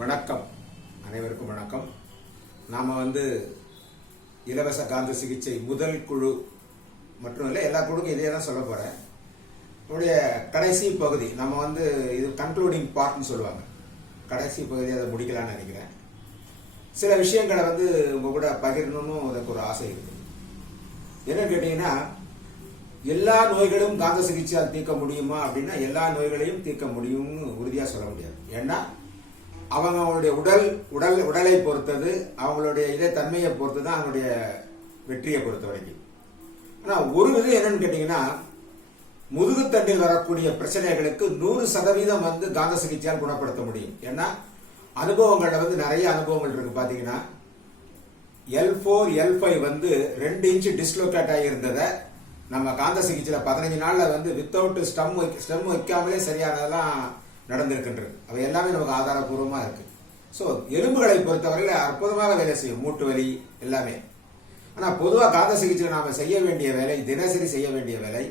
வணக்கம். அனைவருக்கும் வணக்கம். நாம் வந்து இலவச காந்த சிகிச்சை முதல் குழு மற்றும் இல்லை எல்லா குழுக்கும் இதே தான் சொல்ல போகிறேன் நம்முடைய கடைசி பகுதி நம்ம வந்து இது கன்க்ளூடிங் பார்ட்னு சொல்லுவாங்க. கடைசி பகுதி அதை முடிக்கலாம்னு நினைக்கிறேன். சில விஷயங்களை வந்து உங்கள் கூட பகிரணும்னு எனக்கு ஒரு ஆசை இருக்குது என்னன்னு கேட்டிங்கன்னா எல்லா நோய்களும் காந்த சிகிச்சையால் தீர்க்க முடியுமா அப்படின்னா எல்லா நோய்களையும் தீர்க்க முடியும்னு உறுதியாக சொல்ல முடியாது. ஏன்னா அவங்க அவங்களுடைய உடல் உடல் உடலை பொறுத்தது அவங்களுடைய இதே தன்மையை பொறுத்து தான் அவங்களுடைய வெற்றியை பொறுத்த வரைக்கும் ஆனால் ஒரு விதம் என்னன்னு கேட்டிங்கன்னா முதுகுத்தண்டில் வரக்கூடிய பிரச்சனைகளுக்கு நூறு சதவீதம் வந்து காந்த சிகிச்சையால் குணப்படுத்த முடியும். ஏன்னா அனுபவங்களில் வந்து நிறைய அனுபவங்கள் இருக்கு. பார்த்தீங்கன்னா எல் ஃபோர் எல் ஃபைவ் வந்து ரெண்டு இன்ச் டிஸ்லோகேட் ஆகியிருந்ததை நம்ம காந்த சிகிச்சையில் பதினஞ்சு நாளில் வந்து வித்தவுட் ஸ்டம் ஸ்டெம் வைக்காமலே சரியானதெல்லாம் நடந்திருக்கின்றது. அவை எல்லாமே நமக்கு ஆதாரபூர்வமாக இருக்கு. ஸோ எலும்புகளை பொறுத்தவரையில் அற்புதமாக வேலை செய்யும். மூட்டு வலி எல்லாமே. ஆனால் பொதுவாக காத சிகிச்சையில் நாம் செய்ய வேண்டிய வேலை தினசரி செய்ய வேண்டிய வேலை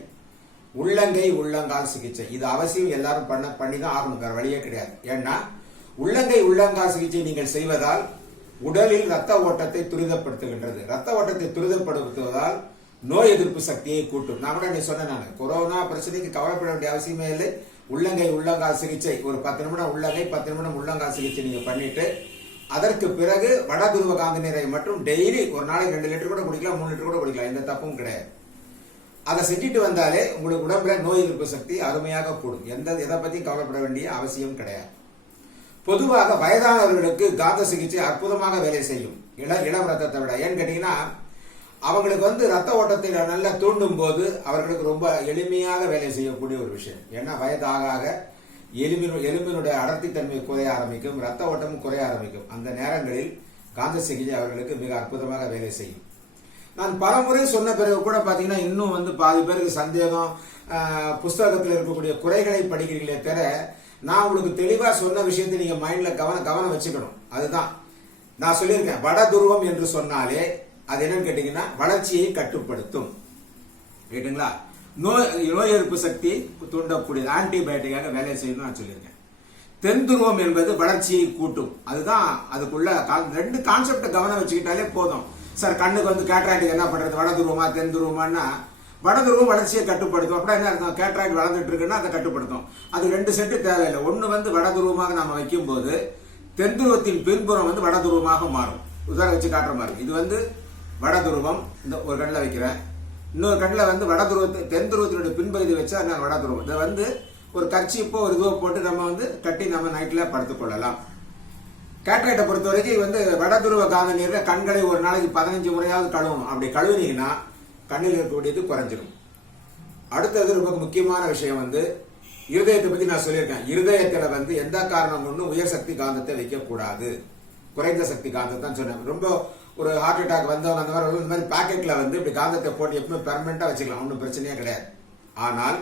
உள்ளங்கை உள்ளங்கால் சிகிச்சை. இது அவசியம் எல்லாரும் பண்ண பண்ணி தான் ஆகணும். வேறு வழியே கிடையாது. ஏன்னா உள்ளங்கை உள்ளங்கால் சிகிச்சை நீங்கள் செய்வதால் உடலில் ரத்த ஓட்டத்தை துரிதப்படுத்துகின்றது. ரத்த ஓட்டத்தை துரிதப்படுத்துவதால் நோய் எதிர்ப்பு சக்தியை கூட்டும். நான் கூட நீ சொன்னேன் நான். கொரோனா பிரச்சனைக்கு கவலைப்பட வேண்டிய அவசியமே இல்லை. உள்ளங்கை உள்ளங்கால் சிகிச்சை. ஒரு பத்து நிமிடம் உள்ளங்கை பத்து நிமிடம் உள்ளங்கால் சிகிச்சை நீங்க பண்ணிட்டு அதற்கு பிறகு வட துருவ காந்த நீரை மற்றும் டெய்லி ஒரு நாளைக்கு ரெண்டு லிட்டர் கூட குடிக்கலாம் மூணு லிட்டர் கூட குடிக்கலாம். எந்த தப்பும் கிடையாது. அதை செஞ்சுட்டு வந்தாலே உங்களுக்கு உடம்புல நோய் எதிர்ப்பு சக்தி அருமையாக கூடும். எந்த எதை பத்தியும் கவலைப்பட வேண்டிய அவசியம் கிடையாது. பொதுவாக வயதானவர்களுக்கு காந்த சிகிச்சை அற்புதமாக வேலை செய்யும். இள இளம் ரத்தத்தை விட. ஏன்னு கேட்டீங்கன்னா அவங்களுக்கு வந்து ரத்த ஓட்டத்தை நல்லா தூண்டும் போது அவர்களுக்கு ரொம்ப எளிமையாக வேலை செய்யக்கூடிய ஒரு விஷயம். ஏன்னா வயதாக ஆக எலும்பின் எலும்பினுடைய அடர்த்தித்தன்மை குறைய ஆரம்பிக்கும் ரத்த ஓட்டமும் குறைய ஆரம்பிக்கும். அந்த நேரங்களில் காந்த சிகிச்சை அவர்களுக்கு மிக அற்புதமாக வேலை செய்யும். நான் பலமுறை சொன்ன பிறகு கூட பார்த்தீங்கன்னா இன்னும் வந்து பாதி பேருக்கு சந்தேகம் புஸ்தகத்தில் இருக்கக்கூடிய குறைகளை படிக்கிறீங்களே தவிர நான் உங்களுக்கு தெளிவாக சொன்ன விஷயத்தை நீங்கள் மைண்டில் கவனம் கவனம் வச்சுக்கணும். அதுதான். நான் சொல்லியிருக்கேன் வட துருவம் என்று சொன்னாலே அது என்னன்னு கேட்டீங்கன்னா வளர்ச்சியை கட்டுப்படுத்தும். ரைட்டுங்களா நோய் நோய் எதிர்ப்பு சக்தி தூண்டக்கூடியது. ஆன்டிபயோட்டிக்காக வேலை செய்யணும் நான் சொல்லியிருக்கேன். தென் துருவம் என்பது வளர்ச்சியை கூட்டும். அதுதான் அதுக்குள்ள கா- ரெண்டு கான்செப்டை கவனம் வச்சுக்கிட்டாலே போதும். சார் கண்ணுக்கு வந்து கேட்ராக்டுக்கு என்ன பண்றது? வட துருவமா தென் துருவமான்னா வட துருவம் வளர்ச்சியை கட்டுப்படுத்தும். அப்படின்னா என்ன அர்த்தம்? கேட்ராக்ட் வளர்ந்துட்டு இருக்குன்னா அதை கட்டுப்படுத்தும். அது ரெண்டு செட்டு தேவையில்லை. ஒன்று வந்து வட துருவமாக நாம வைக்கும்போது தென் துருவத்தின் பின்புறம் வந்து வட துருவமாக மாறும். உதாரணம் வச்சு காட்டுற மாதிரி. இது வந்து வடதுருவம் இந்த ஒரு கண்ணில் வைக்கிறேன். இன்னொரு கண்ணில் வந்து வடதுருவத்தை தென் துருவத்தினுடைய பின்பகுதி வச்சா நான் வடதுருவம். இதை வந்து ஒரு கர்ச்சிப்போ ஒரு இதுவோ போட்டு நம்ம வந்து கட்டி நம்ம நைட்டில் படுத்துக் கொள்ளலாம். பொறுத்த வரைக்கும் வந்து வட துருவ காந்த நீரில் கண்களை ஒரு நாளைக்கு பதினஞ்சு முறையாவது கழுவும். அப்படி கழுவினீங்கன்னா கண்ணில் இருக்கக்கூடியது குறைஞ்சிடும் அடுத்தது ரொம்ப முக்கியமான விஷயம் வந்து இருதயத்தை பற்றி நான் சொல்லியிருக்கேன். இருதயத்தில் வந்து எந்த காரணம் ஒன்றும் உயர் சக்தி காந்தத்தை வைக்கக்கூடாது. குறைந்த சக்தி காந்தத்தை தான் சொன்னேன். ரொம்ப ஒரு ஹார்ட் அட்டாக் வந்தவங்க அந்த மாதிரி இந்த மாதிரி பேக்கெட்டில் வந்து இப்படி காந்தத்தை போட்டு எப்பவுமே பெர்மனெண்ட்டாக வச்சுக்கலாம். ஒன்றும் பிரச்சனையே கிடையாது. ஆனால்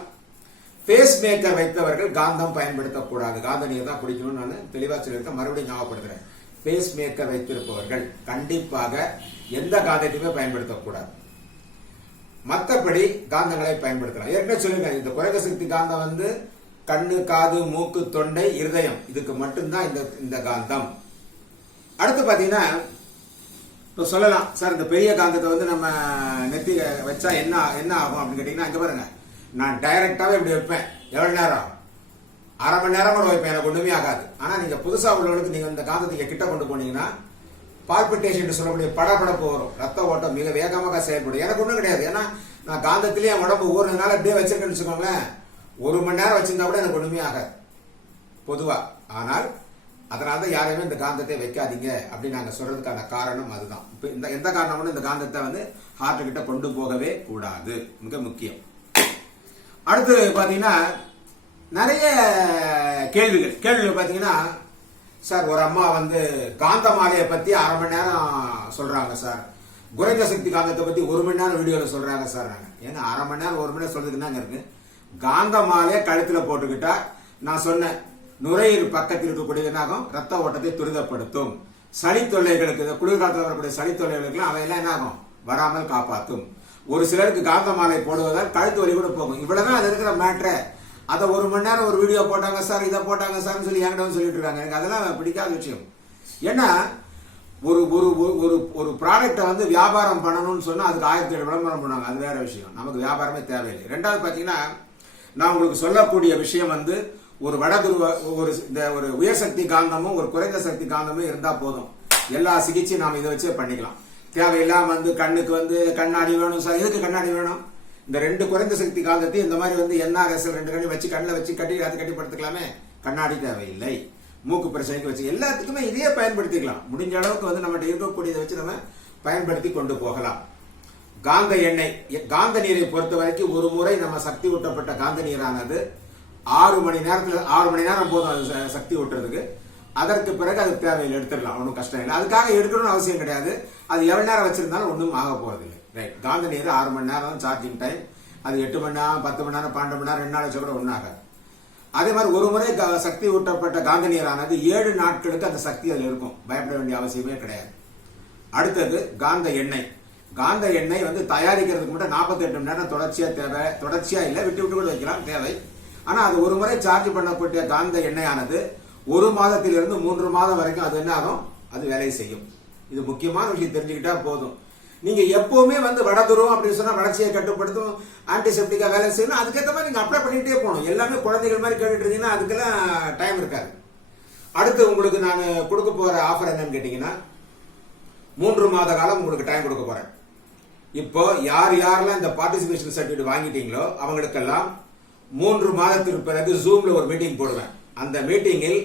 பேஸ் மேக்கர் வைத்தவர்கள் காந்தம் பயன்படுத்தக்கூடாது. காந்த நீர் தான் குடிக்கணும்னு நான் தெளிவாக சொல்லியிருக்கேன். மறுபடியும் ஞாபகப்படுத்துகிறேன் பேஸ் மேக்கர் வைத்திருப்பவர்கள் கண்டிப்பாக எந்த காந்தத்தையுமே பயன்படுத்தக்கூடாது. மற்றபடி காந்தங்களை பயன்படுத்தலாம். ஏற்கனவே சொல்லியிருக்கேன். இந்த குறைந்த சக்தி காந்தம் வந்து கண்ணு காது மூக்கு தொண்டை இருதயம். இதுக்கு மட்டும்தான் இந்த இந்த காந்தம். அடுத்து பார்த்தீங்கன்னா இப்போ சொல்லலாம். சார் இந்த பெரிய காந்தத்தை வந்து நம்ம நெத்தி வச்சா என்ன என்ன ஆகும் அப்படின்னு கேட்டிங்கன்னா இங்கே பாருங்க. நான் டைரக்டாகவே இப்படி வைப்பேன். எவ்வளோ நேரம் அரை மணி நேரம் கூட வைப்பேன். எனக்கு ஒன்றுமே ஆகாது. ஆனால் நீங்கள் புதுசாக உள்ளவங்களுக்கு நீங்கள் இந்த காந்தத்தை கிட்ட கொண்டு போனீங்கன்னா பால்பிட்டேஷன் சொல்லக்கூடிய படபடப்பு வரும். ரத்த ஓட்டம் மிக வேகமாக செயல்படும். எனக்கு ஒன்றும் கிடையாது. ஏன்னா நான் காந்தத்திலேயே என் உடம்பு ஊறுறதுனால அப்படியே வச்சிருக்கேன்னு வச்சுக்கோங்களேன். ஒரு மணி நேரம் வச்சிருந்தா கூட எனக்கு ஒன்றுமே ஆகாது. பொதுவாக ஆனால் அதனால தான் யாரையுமே இந்த காந்தத்தை வைக்காதீங்க அப்படின்னு நாங்கள் சொல்றதுக்கான காரணம் அதுதான். இப்போ இந்த எந்த காரணம் இந்த காந்தத்தை வந்து ஹார்ட் கிட்ட கொண்டு போகவே கூடாது. மிக முக்கியம். அடுத்து பார்த்தீங்கன்னா நிறைய கேள்விகள். கேள்விகள் பார்த்தீங்கன்னா சார் ஒரு அம்மா வந்து காந்த மாலையை பற்றி அரை மணி நேரம் சொல்றாங்க சார். குறைந்த சக்தி காந்தத்தை பற்றி ஒரு மணி நேரம் வீடியோவில் சொல்றாங்க சார் நாங்கள் ஏன்னா அரை மணி நேரம் ஒரு மணி நேரம் சொல்றதுக்கு என்னங்க இருக்கு? காந்த மாலையை கழுத்தில் போட்டுக்கிட்டா நான் சொன்னேன் நுரையீர் பக்கத்தில் இருக்கக்கூடிய என்னாகும்? ரத்த ஓட்டத்தை துரிதப்படுத்தும். சளி தொல்லைகளுக்கு இந்த குளிர்காலத்தில் வரக்கூடிய சளி தொல்லைகளுக்கு அவையெல்லாம் என்னாகும்? வராமல் காப்பாற்றும் ஒரு சிலருக்கு காந்த மாலை போடுவதால் கழுத்து வலி கூட போகும். இவ்வளவுதான் அது இருக்கிற மேட்ரு அதை ஒரு மணி நேரம் ஒரு வீடியோ போட்டாங்க சார் இதை போட்டாங்க சார்னு சொல்லி என்கிட்ட சொல்லிட்டு இருக்காங்க. எனக்கு அதெல்லாம் பிடிக்காத விஷயம். ஏன்னா ஒரு ஒரு ஒரு- ஒரு ஒரு வந்து வியாபாரம் பண்ணணும்னு சொன்னால் அதுக்கு ஆயிரத்தி ஏழு விளம்பரம் பண்ணுவாங்க. அது வேற விஷயம். நமக்கு வியாபாரமே தேவையில்லை. ரெண்டாவது பார்த்தீங்கன்னா நான் உங்களுக்கு சொல்லக்கூடிய விஷயம் வந்து ஒரு வடகுருவ ஒரு இந்த ஒரு உயர் சக்தி காந்தமும் ஒரு குறைந்த சக்தி காந்தமும் இருந்தா போதும். எல்லா சிகிச்சையும் நாம இதை வச்சே பண்ணிக்கலாம். தேவையில்லாம வந்து கண்ணுக்கு வந்து கண்ணாடி வேணும் சார் எதுக்கு கண்ணாடி வேணும்? இந்த ரெண்டு குறைந்த சக்தி காந்தத்தையும் இந்த மாதிரி வந்து என்ஆர்எஸ்எல் ரெண்டு கண்ணி வச்சு கண்ணில் வச்சு கட்டி அது கட்டி படுத்துக்கலாமே கண்ணாடி தேவையில்லை. மூக்கு பிரச்சனைக்கு வச்சு எல்லாத்துக்குமே இதையே பயன்படுத்திக்கலாம். முடிஞ்ச அளவுக்கு வந்து நம்மகிட்ட இருக்கக்கூடியதை வச்சு நம்ம பயன்படுத்தி கொண்டு போகலாம். காந்த எண்ணெய் எ- காந்த நீரை பொறுத்த வரைக்கும் ஒரு முறை நம்ம சக்தி ஊட்டப்பட்ட காந்த நீரானது ஆறு மணி நேரத்துல ஆறு மணி நேரம் போதும் அது ச- சக்தி ஊட்டுறதுக்கு அதற்கு பிறகு அது தேவையில்லை எடுத்துடலாம் ஒன்றும் கஷ்டம் இல்லை. அதுக்காக எடுக்கணும்னு அவசியம் கிடையாது. அது எவ்வளவு நேரம் வச்சிருந்தாலும் ஒன்றும் ஆக போறதில்லை ரைட் காந்த நீர் ஆறு மணி நேரம் சார்ஜிங் டைம் அது எட்டு மணி நேரம் பத்து மணி நேரம் பன்னெண்டு மணி நேரம் ரெண்டு நாள் கூட ஒன்றும் ஆகாது. அதே மாதிரி ஒரு முறை க- சக்தி ஊட்டப்பட்ட காந்த நீரானது ஏழு நாட்களுக்கு அந்த சக்தி அதில் இருக்கும். பயப்பட வேண்டிய அவசியமே கிடையாது. அடுத்தது காந்த எண்ணெய். காந்த எண்ணெய் வந்து தயாரிக்கிறதுக்கு மட்டும் 48 மணி நேரம் தொடர்ச்சியா தேவை. தொடர்ச்சியா இல்லை விட்டு விட்டு கூட வைக்கலாம். தேவை. ஆனால் அது ஒரு முறை சார்ஜ் பண்ணக்கூடிய காந்த எண்ணெயானது ஒரு மாதத்திலிருந்து மூன்று மாதம் வரைக்கும் அது என்ன ஆகும்? அது வேலை செய்யும். இது முக்கியமான விஷயம் தெரிஞ்சுக்கிட்டா போதும். நீங்க எப்பவுமே வந்து வடதுருவம் அப்படின்னு சொன்னா வளர்ச்சியை கட்டுப்படுத்தும் ஆன்டிசெப்டிக்கா வேலை செய்யணும். அதுக்கேற்ற மாதிரி நீங்க அப்ளை பண்ணிட்டே போகணும். எல்லாமே குழந்தைகள் மாதிரி கேட்டுட்டு இருந்தீங்கன்னா அதுக்கெல்லாம் டைம் இருக்காது. அடுத்து உங்களுக்கு நான் கொடுக்க போற ஆஃபர் என்னன்னு கேட்டீங்கன்னா மூன்று மாத காலம் உங்களுக்கு டைம் கொடுக்க போறேன். இப்போ யார் யாரெல்லாம் இந்த பார்ட்டிசிபேஷன் சர்டிஃபிகேட் வாங்கிட்டீங்களோ அவங்களுக்கெல்லாம் மூன்று மாதத்திற்கு பிறகு ஜூம்ல ஒரு மீட்டிங் போடுவேன். அந்த மீட்டிங்கில்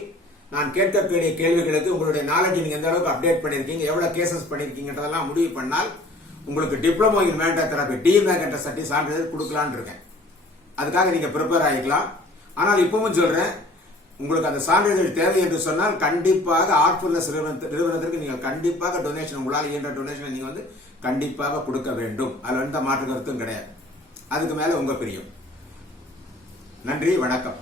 நான் கேட்கக்கூடிய கேள்விகளுக்கு உங்களுடைய நாலேஜ் நீங்க எந்த அளவுக்கு அப்டேட் பண்ணிருக்கீங்க எவ்வளவு கேசஸ் பண்ணிருக்கீங்கன்றதெல்லாம் முடிவு பண்ணால் உங்களுக்கு டிப்ளமோ இன் மேண்டா தெரப்பி டிமேக் என்ற சர்டி சான்றிதழ் கொடுக்கலான்னு இருக்கேன். அதுக்காக நீங்க ப்ரிப்பேர் ஆகிக்கலாம். ஆனால் இப்பவும் சொல்றேன் உங்களுக்கு அந்த சான்றிதழ் தேவை என்று சொன்னால் கண்டிப்பாக ஆர்ட்ஃபுல்னஸ் நிறுவனத்திற்கு நீங்கள் கண்டிப்பாக டொனேஷன் உங்களால் இயன்ற டொனேஷனை நீங்க வந்து கண்டிப்பாக கொடுக்க வேண்டும். அதுல எந்த மாற்று கருத்தும் கிடையாது. அதுக்கு மேல உங்க பிரியம். நன்றி வணக்கம்.